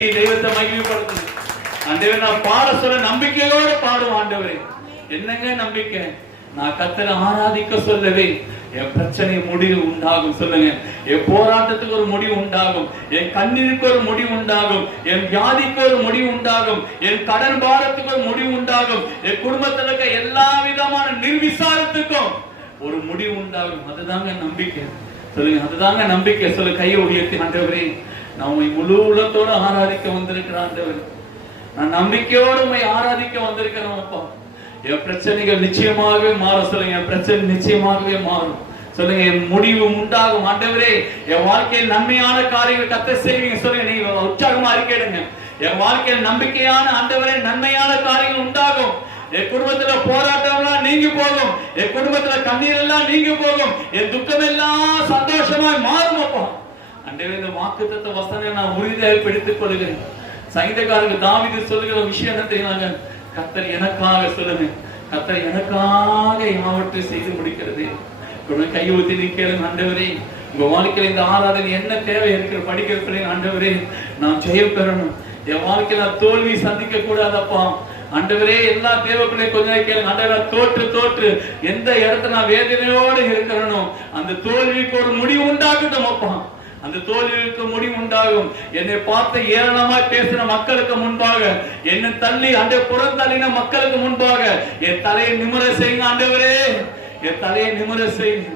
தெய்வத்தை மகிமைப்படுத்து ஆண்டவரே. நான் பாட சொல்ல நம்பிக்கையோட பாடும் ஆண்டவரே. என்னங்க நம்பிக்கை? நான் கர்த்தரை ஆராதிக்க சொல்லவே என் பிரச்சனை முடிவு உண்டாகும். சொல்லுங்க, என் போராட்டத்துக்கு ஒரு முடிவு உண்டாகும், என் கண்ணீருக்கு ஒரு முடிவு உண்டாகும், என் வியாதிக்கு ஒரு முடிவு உண்டாகும், என் கடன் பாரத்துக்கு ஒரு முடிவு உண்டாகும், என் குடும்பத்தில் இருக்க எல்லா விதமான நிர்விசாரத்துக்கும் ஒரு முடிவு உண்டாகும். அதுதாங்க நம்பிக்கை. சொல்லுங்க, அதுதாங்க நம்பிக்கை. சொல்ல கையை உயர்த்தி ஆண்டவரே, நான் உண்மை முழு உள்ளத்தோடு ஆராதிக்க வந்திருக்கிறேன் ஆண்டவரே. நான் நம்பிக்கையோடு உண்மை ஆராதிக்க வந்திருக்கிறேன் அப்பா. என் பிரச்சனைகள் நிச்சயமாகவே மாறும். சொல்லுங்க, என் பிரச்சனை நிச்சயமாகவே மாறும். சொல்லுங்க, என் முடிவு உண்டாகும் ஆண்டவரே. என் வாழ்க்கையில் நன்மையான காரியங்கள் கத்த செய்வீங்க. சொல்லுங்க, நீங்க உற்சாகமா அறிக்கையிடுங்க. என் வாழ்க்கையில் நம்பிக்கையான ஆண்டவரே நன்மையான காரியங்கள் உண்டாகும். என் குடும்பத்துல போராட்டம் நீங்கி போகும், என் குடும்பத்துல கண்ணீர் எல்லாம் நீங்கி போகும், என் துக்கம் எல்லாம் சந்தோஷமாய் மாறும் அப்பா. ஆண்டவரே, இந்த வாக்குத்தத்த வசனம் நான் உறுதியாக பிடித்துக் கொள்கிறேன். சங்கீதக்காரருக்கு தாவீது சொல்லுகிற விஷயம் என்ன தெரியுமாங்க? கர்த்தர் எனக்காக, சொல்லுங்க, கர்த்தர் எனக்காக யாவற்றையும் செய்து முடிக்கிறது. கையை ஊத்தி நிற்கிறேன் ஆண்டவரே. உங்க வாழ்க்கையில இந்த ஆராதனை என்ன தேவை இருக்கிற படிக்கிற ஆண்டவரே, நான் ஜெயம் பெறணும். என் வாழ்க்கையில நான் தோல்வி சந்திக்க கூடாதப்பா ஆண்டவரே. எல்லா தேவைகளையும் கொஞ்சம் கேளுங்க ஆண்டவரே. தோற்று எந்த இடத்துல நான் வேதனையோடு இருக்கிறனோ அந்த தோல்விக்கு ஒரு முடிவு உண்டாக்கட்டும் அப்பா. அந்த தோல்விக்கு முடிவு உண்டாகும். என்னை பார்த்து ஏளனமாய் பேசின மக்களுக்கு முன்பாக, என்னை தள்ளி அந்த புறந்தள்ளின மக்களுக்கு முன்பாக என் தலையை நிமிர செய்யுங்க ஆண்டவரே. என் தலையை நிமிர செய்யுங்க.